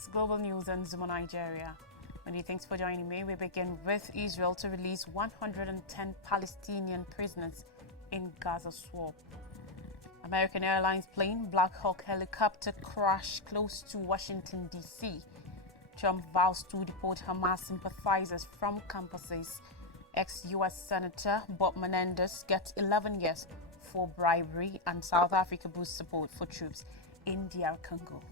It's Global News and Zuma Nigeria. Many thanks for joining me. We begin with Israel to release 110 Palestinian prisoners in Gaza swamp. American Airlines plane Black Hawk helicopter crash close to Washington, D.C. Trump vows to deport Hamas sympathizers from campuses. Ex-U.S. Senator Bob Menendez gets 11 years for bribery, and South Africa boosts support for troops in DR Congo.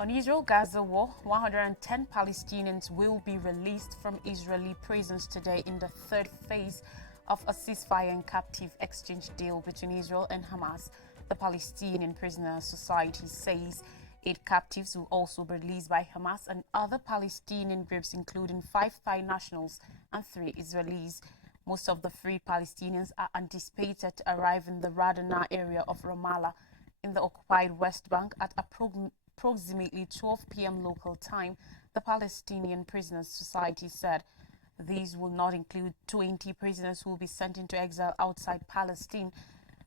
On Israel-Gaza war, 110 Palestinians will be released from Israeli prisons today in the third phase of a ceasefire and captive exchange deal between Israel and Hamas. The Palestinian Prisoners Society says 8 captives will also be released by Hamas and other Palestinian groups, including 5 Thai nationals and 3 Israelis. Most of the freed Palestinians are anticipated to arrive in the Radana area of Ramallah in the occupied West Bank at approximately 12 p.m. local time, the Palestinian Prisoners Society said. These will not include 20 prisoners who will be sent into exile outside Palestine.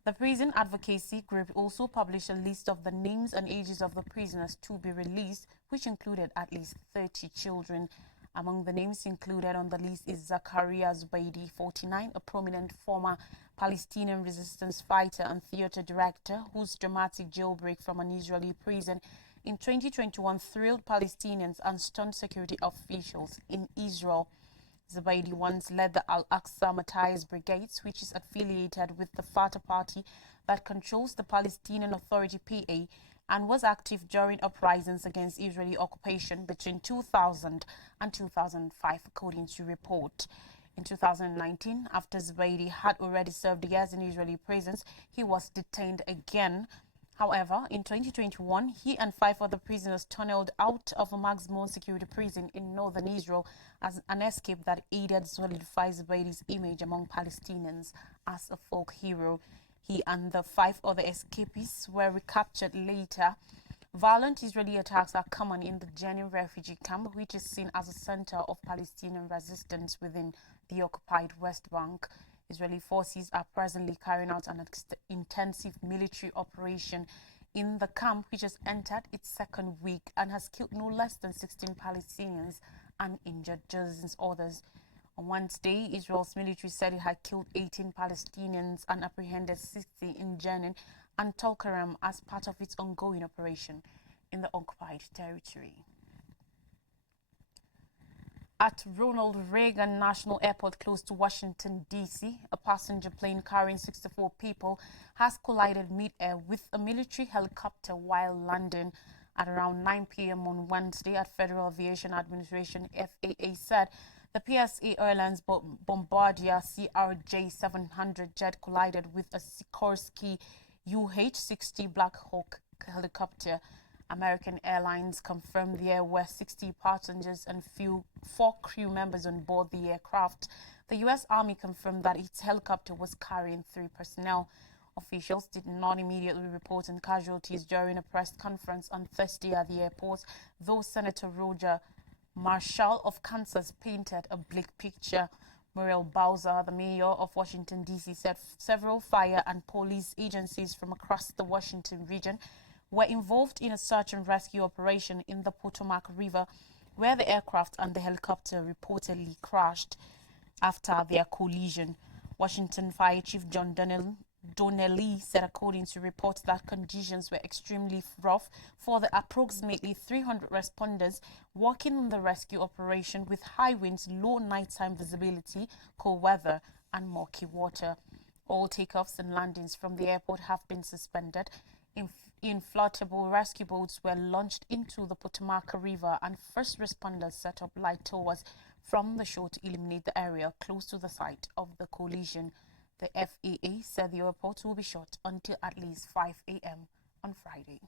The prison advocacy group also published a list of the names and ages of the prisoners to be released, which included at least 30 children. Among the names included on the list is Zakaria Zubaidi, 49, a prominent former Palestinian resistance fighter and theater director whose dramatic jailbreak from an Israeli prison in 2021 thrilled Palestinians and stunned security officials in Israel. Zubaidi once led the Al-Aqsa Matthias Brigades, which is affiliated with the Fatah party that controls the Palestinian Authority PA, and was active during uprisings against Israeli occupation between 2000 and 2005, according to report. In 2019, after Zubaidi had already served years in Israeli prisons, he was detained again. However, in 2021, he and 5 other prisoners tunneled out of a maximum security prison in northern Israel as an escape that aided to solidify Zubaidi's image among Palestinians as a folk hero. He and the 5 other escapees were recaptured later. Violent Israeli attacks are common in the Jenin refugee camp, which is seen as a center of Palestinian resistance within the occupied West Bank. Israeli forces are presently carrying out an intensive military operation in the camp, which has entered its second week and has killed no less than 16 Palestinians and injured dozens others. On Wednesday, Israel's military said it had killed 18 Palestinians and apprehended 60 in Jenin and Tulkarem as part of its ongoing operation in the occupied territory. At Ronald Reagan National Airport close to Washington, D.C., a passenger plane carrying 64 people has collided mid-air with a military helicopter while landing at around 9 p.m. on Wednesday at Federal Aviation Administration FAA said. The PSA Airlines Bombardier CRJ-700 jet collided with a Sikorsky UH-60 Black Hawk helicopter. American Airlines confirmed there were 60 passengers and 4 crew members on board the aircraft. The U.S. Army confirmed that its helicopter was carrying 3 personnel. Officials did not immediately report on casualties during a press conference on Thursday at the airport, though Senator Roger Marshall of Kansas painted a bleak picture. Muriel Bowser, the mayor of Washington, D.C., said several fire and police agencies from across the Washington region were involved in a search and rescue operation in the Potomac River, where the aircraft and the helicopter reportedly crashed after their collision. Washington Fire Chief John Donnelly said, according to reports, that conditions were extremely rough for the approximately 300 responders working on the rescue operation, with high winds, low nighttime visibility, cold weather, and murky water. All takeoffs and landings from the airport have been suspended. Inflatable rescue boats were launched into the Potomac River, and first responders set up light towers from the shore to illuminate the area close to the site of the collision. The FAA said the airport will be shut until at least 5 a.m. on Friday.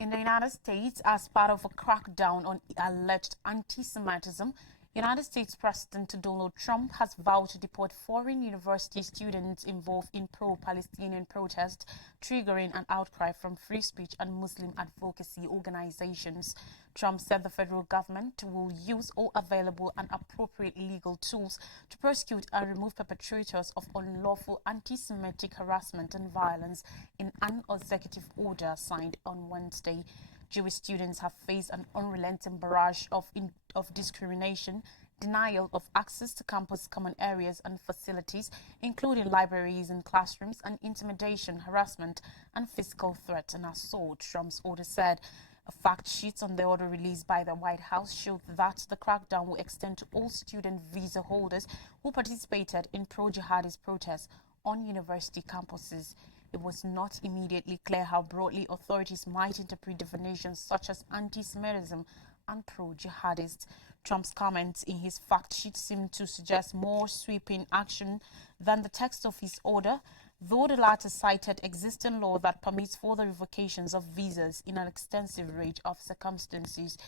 In the United States, as part of a crackdown on alleged anti-Semitism, United States President Donald Trump has vowed to deport foreign university students involved in pro-Palestinian protests, triggering an outcry from free speech and Muslim advocacy organizations. Trump said the federal government will use all available and appropriate legal tools to prosecute and remove perpetrators of unlawful anti-Semitic harassment and violence in an executive order signed on Wednesday. Jewish students have faced an unrelenting barrage of discrimination, denial of access to campus common areas and facilities, including libraries and classrooms, and intimidation, harassment, and physical threats and assault, Trump's order said. A fact sheet on the order released by the White House showed that the crackdown will extend to all student visa holders who participated in pro-jihadist protests on university campuses. It was not immediately clear how broadly authorities might interpret definitions such as anti-Semitism and pro-jihadist. Trump's comments in his fact sheet seem to suggest more sweeping action than the text of his order, though the latter cited existing law that permits further revocations of visas in an extensive range of circumstances.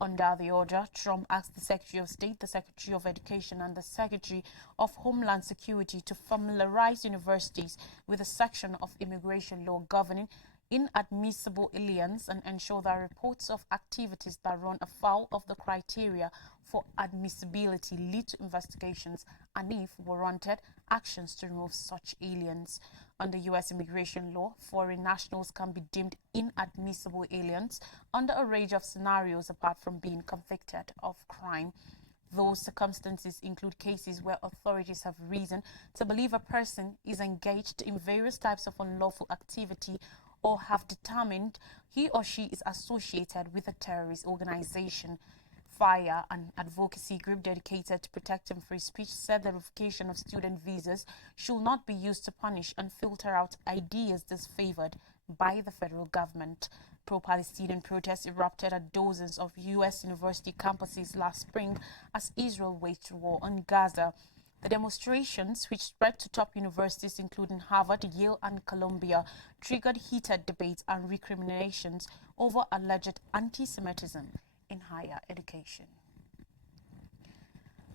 Under the order, Trump asked the Secretary of State, the Secretary of Education, and the Secretary of Homeland Security to familiarize universities with a section of immigration law governing inadmissible aliens and ensure that reports of activities that run afoul of the criteria for admissibility lead to investigations and, if warranted, actions to remove such aliens. Under U.S. immigration law, foreign nationals can be deemed inadmissible aliens under a range of scenarios apart from being convicted of crime. Those circumstances include cases where authorities have reason to believe a person is engaged in various types of unlawful activity or have determined he or she is associated with a terrorist organization. FIRE, an advocacy group dedicated to protecting free speech, said the revocation of student visas should not be used to punish and filter out ideas disfavored by the federal government. Pro-Palestinian protests erupted at dozens of U.S. university campuses last spring as Israel waged war on Gaza. The demonstrations, which spread to top universities including Harvard, Yale, and Columbia, triggered heated debates and recriminations over alleged anti-Semitism in higher education.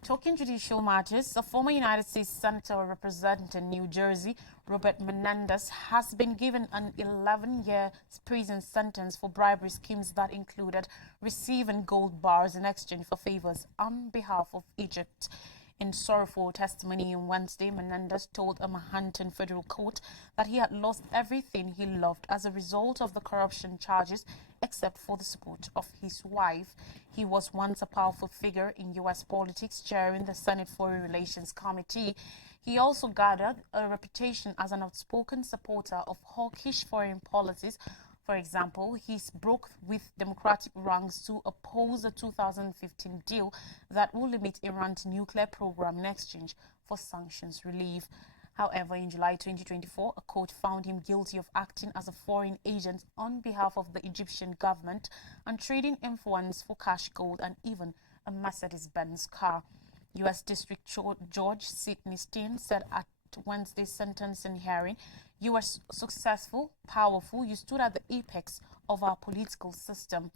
Talking judicial matters, a former United States Senator representing New Jersey, Robert Menendez, has been given an 11-year prison sentence for bribery schemes that included receiving gold bars in exchange for favors on behalf of Egypt. In sorrowful testimony on Wednesday, Menendez told a Manhattan federal court that he had lost everything he loved as a result of the corruption charges, except for the support of his wife. He was once a powerful figure in U.S. politics, chairing the Senate Foreign Relations Committee. He also gathered a reputation as an outspoken supporter of hawkish foreign policies. For example, he broke with Democratic ranks to oppose the 2015 deal that will limit Iran's nuclear program in exchange for sanctions relief. However, in July 2024, a court found him guilty of acting as a foreign agent on behalf of the Egyptian government and trading influence for cash, gold, and even a Mercedes-Benz car. U.S. District Judge Sidney Steen said at Wednesday's sentencing hearing, "You are successful, powerful. You stood at the apex of our political system."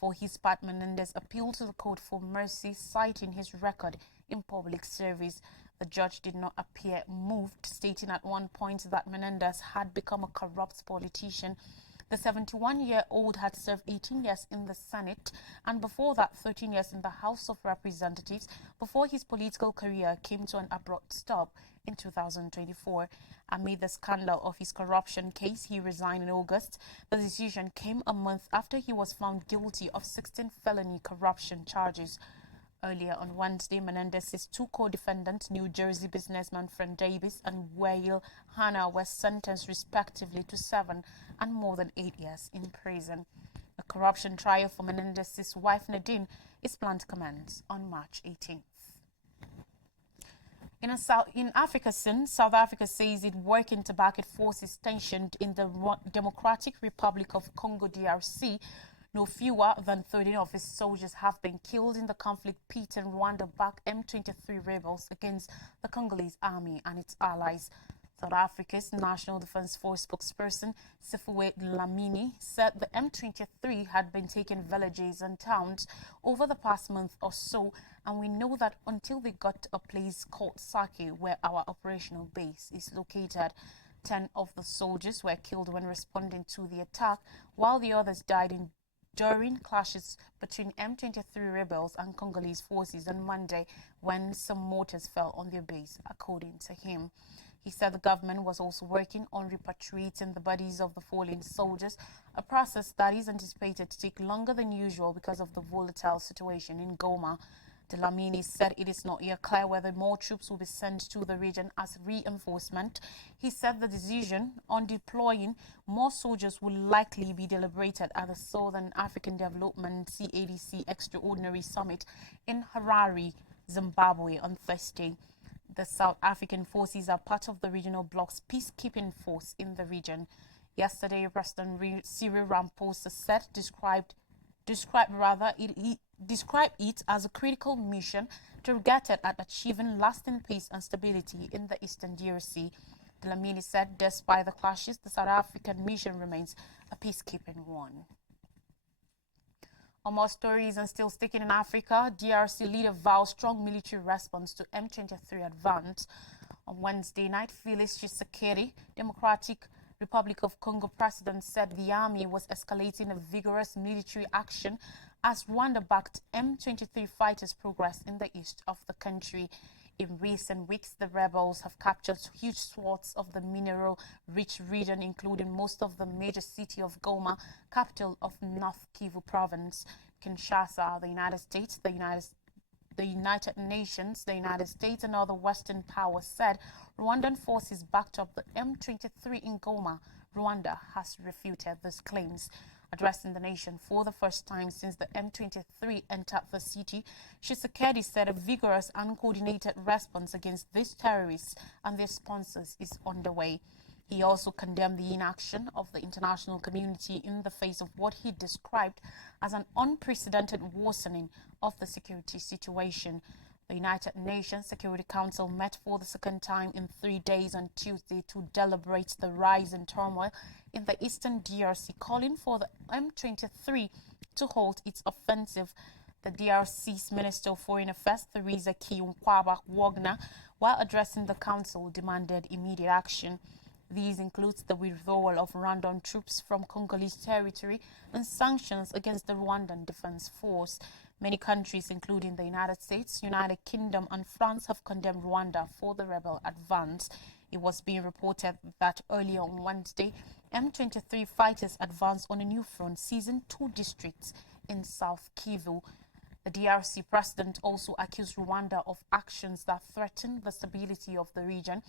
For his part, Menendez appealed to the court for mercy, citing his record in public service. The judge did not appear moved, stating at one point that Menendez had become a corrupt politician. The 71-year-old had served 18 years in the Senate and before that 13 years in the House of Representatives before his political career came to an abrupt stop in 2024. Amid the scandal of his corruption case, he resigned in August. The decision came a month after he was found guilty of 16 felony corruption charges. Earlier on Wednesday, Menendez's two co-defendants, New Jersey businessman Fred Davis and Wael Hannah, were sentenced respectively to 7 and more than 8 years in prison. A corruption trial for Menendez's wife Nadine is planned to commence on March 18th. In Africa, South Africa says it's working to back its forces stationed in the Democratic Republic of Congo, DRC. No fewer than 13 of its soldiers have been killed in the conflict pitting Rwanda-backed M23 rebels against the Congolese army and its allies. South Africa's National Defence Force spokesperson Sifiwe Dlamini said the M23 had been taking villages and towns over the past month or so, and we know that until they got to a place called Sake, where our operational base is located. 10 of the soldiers were killed when responding to the attack, while the others died during clashes between M23 rebels and Congolese forces on Monday when some mortars fell on their base, according to him. He said the government was also working on repatriating the bodies of the fallen soldiers, a process that is anticipated to take longer than usual because of the volatile situation in Goma. Dlamini said it is not yet clear whether more troops will be sent to the region as reinforcement. He said the decision on deploying more soldiers will likely be deliberated at the Southern African Development CADC Extraordinary Summit in Harare, Zimbabwe on Thursday. The South African forces are part of the regional bloc's peacekeeping force in the region. Yesterday, President Cyril Ramaphosa said described it as a critical mission targeted at achieving lasting peace and stability in the Eastern DRC. Dlamini said despite the clashes, the South African mission remains a peacekeeping one. On more stories and still sticking in Africa, DRC leader vows strong military response to M23 advance. On Wednesday night, Felix Tshisekedi, Democratic Republic of Congo president, said the army was escalating a vigorous military action as Rwanda-backed M23 fighters progress in the east of the country. In recent weeks, the rebels have captured huge swaths of the mineral-rich region, including most of the major city of Goma, capital of North Kivu province. Kinshasa, the United States, the United Nations, the United States and other Western powers said Rwandan forces backed up the M23 in Goma. Rwanda has refuted these claims. Addressing the nation for the first time since the M23 entered the city, Tshisekedi said a vigorous and coordinated response against these terrorists and their sponsors is underway. He also condemned the inaction of the international community in the face of what he described as an unprecedented worsening of the security situation. The United Nations Security Council met for the second time in 3 days on Tuesday to deliberate the rise in turmoil in the eastern DRC, calling for the M23 to halt its offensive. The DRC's Minister of Foreign Affairs, Theresa Kiyunkwaba Wagner, while addressing the council, demanded immediate action. These include the withdrawal of Rwandan troops from Congolese territory and sanctions against the Rwandan Defense Force. Many countries, including the United States, United Kingdom and France, have condemned Rwanda for the rebel advance. It was being reported that earlier on Wednesday, M23 fighters advanced on a new front, seizing 2 districts in South Kivu. The DRC president also accused Rwanda of actions that threaten the stability of the region.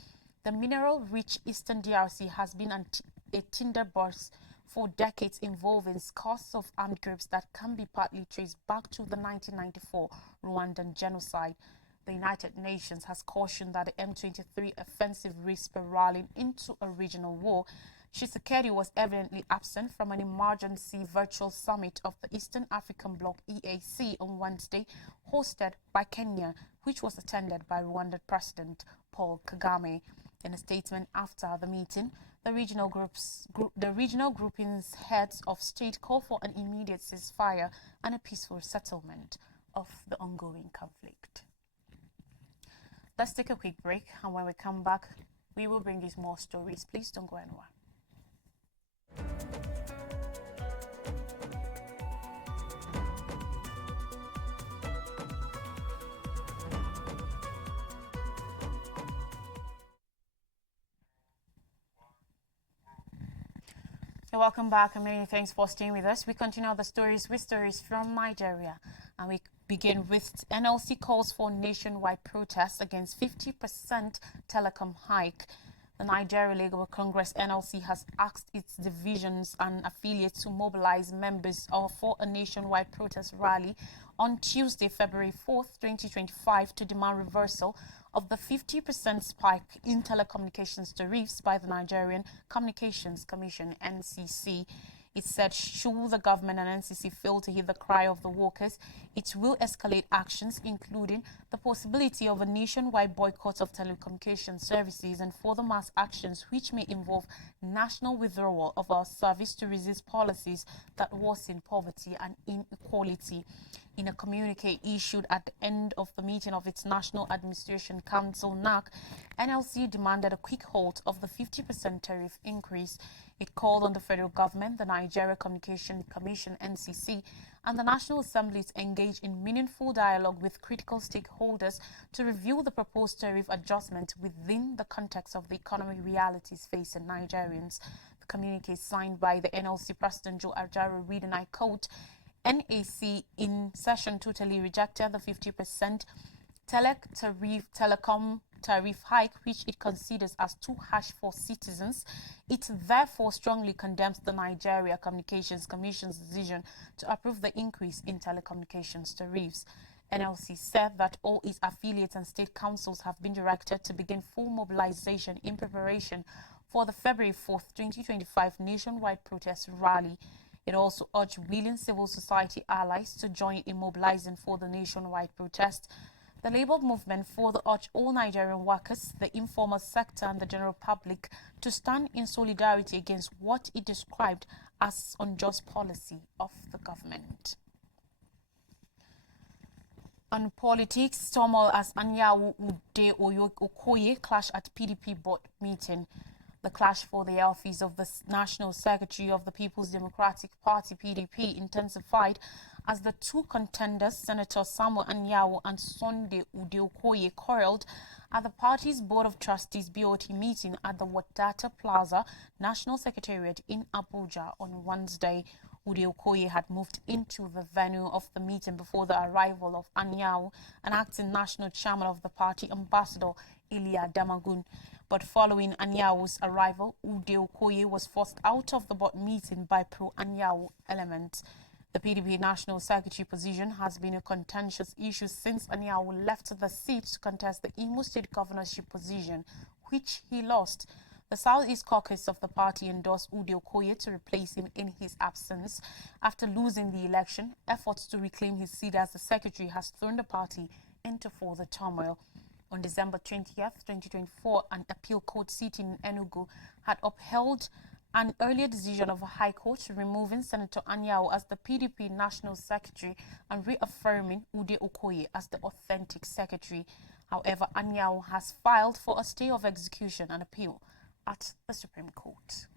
The mineral-rich Eastern DRC has been a tinderbox for decades, involving scores of armed groups that can be partly traced back to the 1994 Rwandan genocide. The United Nations has cautioned that the M23 offensive risks spiraling into a regional war. Tshisekedi was evidently absent from an emergency virtual summit of the Eastern African Bloc EAC on Wednesday, hosted by Kenya, which was attended by Rwandan President Paul Kagame. In a statement after the meeting, the regional groupings heads of state called for an immediate ceasefire and a peaceful settlement of the ongoing conflict. Let's take a quick break, and when we come back, we will bring you more stories. Please don't go anywhere. Welcome back, and many thanks for staying with us. We continue the stories with stories from Nigeria, and we begin with NLC calls for nationwide protests against 50% telecom hike. The Nigeria Labour Congress NLC has asked its divisions and affiliates to mobilize members for a nationwide protest rally on Tuesday, February 4th, 2025, to demand reversal of the 50% spike in telecommunications tariffs by the Nigerian Communications Commission, NCC. It said should the government and NCC fail to hear the cry of the workers, it will escalate actions, including the possibility of a nationwide boycott of telecommunication services and further mass actions which may involve national withdrawal of our service to resist policies that worsen poverty and inequality. In a communique issued at the end of the meeting of its National Administration Council, NAC, NLC demanded a quick halt of the 50% tariff increase. It called on the federal government, the Nigeria Communication Commission (NCC), and the National Assembly to engage in meaningful dialogue with critical stakeholders to review the proposed tariff adjustment within the context of the economic realities facing Nigerians. The communique signed by the NLC President Joe Ajaero read, and I quote, NAC in session totally rejected the 50% telecom tariff hike, which it considers as too harsh for citizens. It therefore strongly condemns the Nigeria Communications Commission's decision to approve the increase in telecommunications tariffs. NLC said that all its affiliates and state councils have been directed to begin full mobilization in preparation for the February 4th, 2025 nationwide protest rally. It also urged willing civil society allies to join in mobilizing for the nationwide protest. The Labour Movement further urged all Nigerian workers, the informal sector and the general public to stand in solidarity against what it described as unjust policy of the government. On politics, turmoil as Anyanwu Ude Okoye clash at PDP board meeting. The clash for the office of the National Secretary of the People's Democratic Party (PDP) intensified as the two contenders, Senator Samuel Anyanwu and Sunday Ude Okoye, quarreled at the party's Board of Trustees (BOT) meeting at the Wadata Plaza National Secretariat in Abuja on Wednesday. Ude Okoye had moved into the venue of the meeting before the arrival of Anyanwu, an acting national chairman of the party, Ambassador Ilia Damagun. But following Anyanwu's arrival, Ude Okoye was forced out of the board meeting by pro-Anyanwu elements. The PDP National Secretary position has been a contentious issue since Anyanwu left the seat to contest the Imo State governorship position, which he lost. The Southeast Caucus of the party endorsed Ude Okoye to replace him in his absence. After losing the election, efforts to reclaim his seat as the secretary has thrown the party into further turmoil. On December 20th, 2024, an appeal court sitting in Enugu had upheld an earlier decision of a high court removing Senator Anyanwu as the PDP National Secretary and reaffirming Ude Okoye as the authentic secretary. However, Anyanwu has filed for a stay of execution and appeal at the Supreme Court.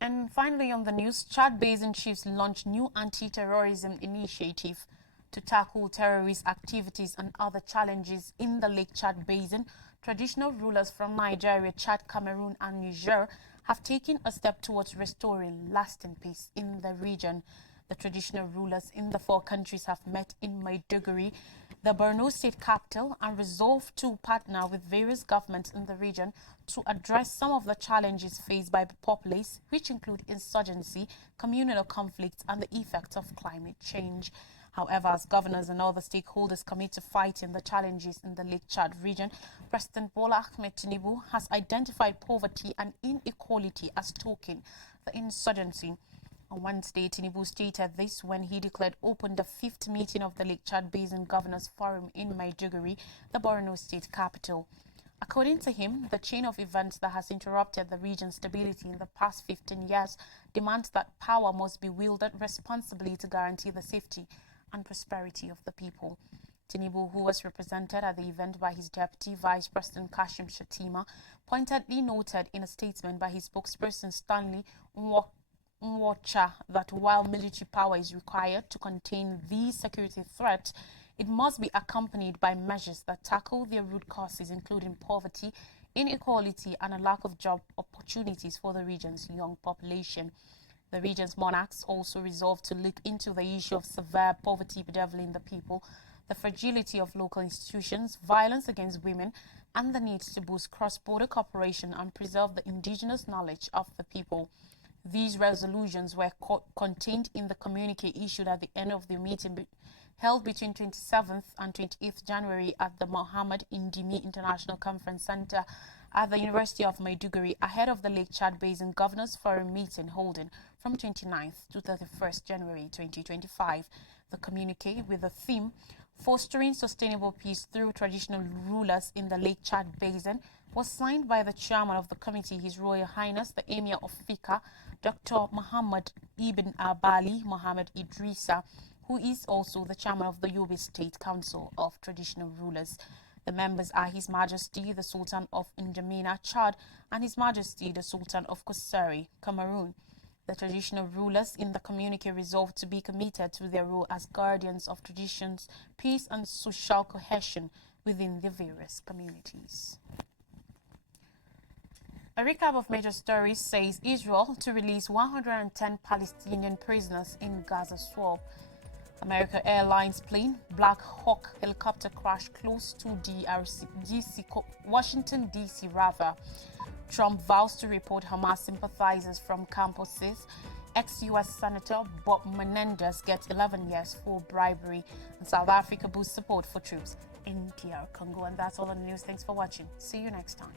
And finally on the news, Chad Basin chiefs launch new anti-terrorism initiative to tackle terrorist activities and other challenges in the Lake Chad Basin. Traditional rulers from Nigeria, Chad, Cameroon and Niger have taken a step towards restoring lasting peace in the region. The traditional rulers in the four countries have met in Maiduguri, the Borno state capital, and resolved to partner with various governments in the region to address some of the challenges faced by the populace, which include insurgency, communal conflicts, and the effects of climate change. However, as governors and other stakeholders commit to fighting the challenges in the Lake Chad region, President Bola Ahmed Tinubu has identified poverty and inequality as stoking the insurgency. On Wednesday, Tinubu stated this when he declared open the 5th meeting of the Lake Chad Basin Governors Forum in Maiduguri, the Borno state capital. According to him, the chain of events that has interrupted the region's stability in the past 15 years demands that power must be wielded responsibly to guarantee the safety and prosperity of the people. Tinubu, who was represented at the event by his Deputy Vice President Kashim Shettima, pointedly noted in a statement by his spokesperson Stanley Nwocha that while military power is required to contain these security threats, it must be accompanied by measures that tackle their root causes, including poverty, inequality, and a lack of job opportunities for the region's young population. The region's monarchs also resolved to look into the issue of severe poverty bedeviling the people, the fragility of local institutions, violence against women, and the need to boost cross-border cooperation and preserve the indigenous knowledge of the people. These resolutions were contained in the communique issued at the end of the meeting held between 27th and 28th January at the Mohammed Indimi International Conference Center at the University of Maiduguri ahead of the Lake Chad Basin Governors Forum meeting holding from 29th to 31st January 2025. The communique with the theme Fostering Sustainable Peace Through Traditional Rulers in the Lake Chad Basin was signed by the chairman of the committee, His Royal Highness the Emir of Fika, Dr. Muhammad Ibn Abali Muhammad Idrisa, who is also the chairman of the Yobe State Council of Traditional Rulers. The members are His Majesty the Sultan of N'Djamena, Chad, and His Majesty the Sultan of Kusari, Cameroon. The traditional rulers in the communique resolved to be committed to their role as guardians of traditions, peace and social cohesion within the various communities. A recap of major stories says Israel to release 110 Palestinian prisoners in Gaza swamp. American Airlines plane Black Hawk helicopter crash close to Washington, D.C. Trump vows to report Hamas sympathizers from campuses. Ex-U.S. Senator Bob Menendez gets 11 years for bribery. And South Africa boosts support for troops in DR Congo. And that's all on the news. Thanks for watching. See you next time.